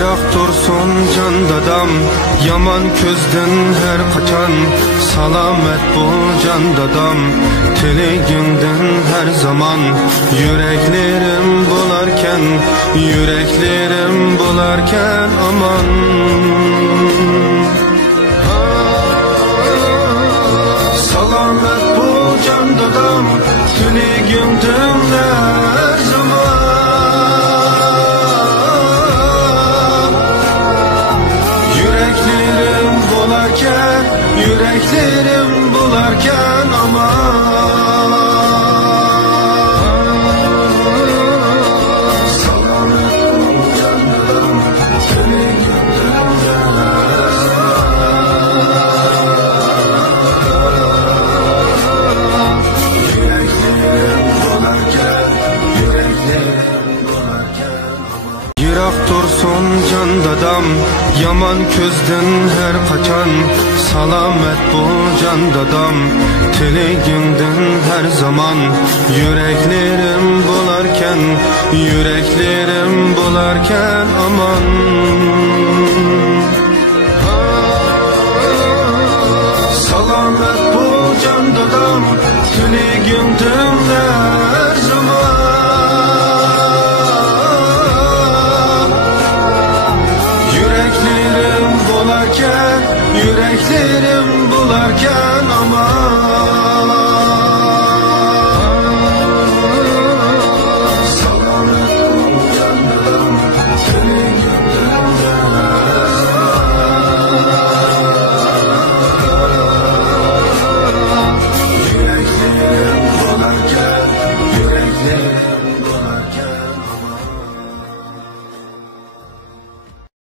Yirak dursun can dadam, yaman közden her kaçan. Salamet bu can dadam, tiligingden her zaman. Yüreklerim bularken, yüreklerim bularken aman. Salamet bu can dadam, tiligingden her zaman. Yüreklerim bularken, yüreklerim bularken aman. Salamet bu can dadam, tiligingden her zaman. Yüreklerim bularken, yüreklerim bularken aman. Yirak dursun can dadam, yaman közden her kaçan. Salamet bu can dadam, tiligingden her zaman. Yüreklerim bularken, yüreklerim bularken aman. Salamet bu can dadam, tiligingden her zaman. Yüreklerim bularken, yüreklerim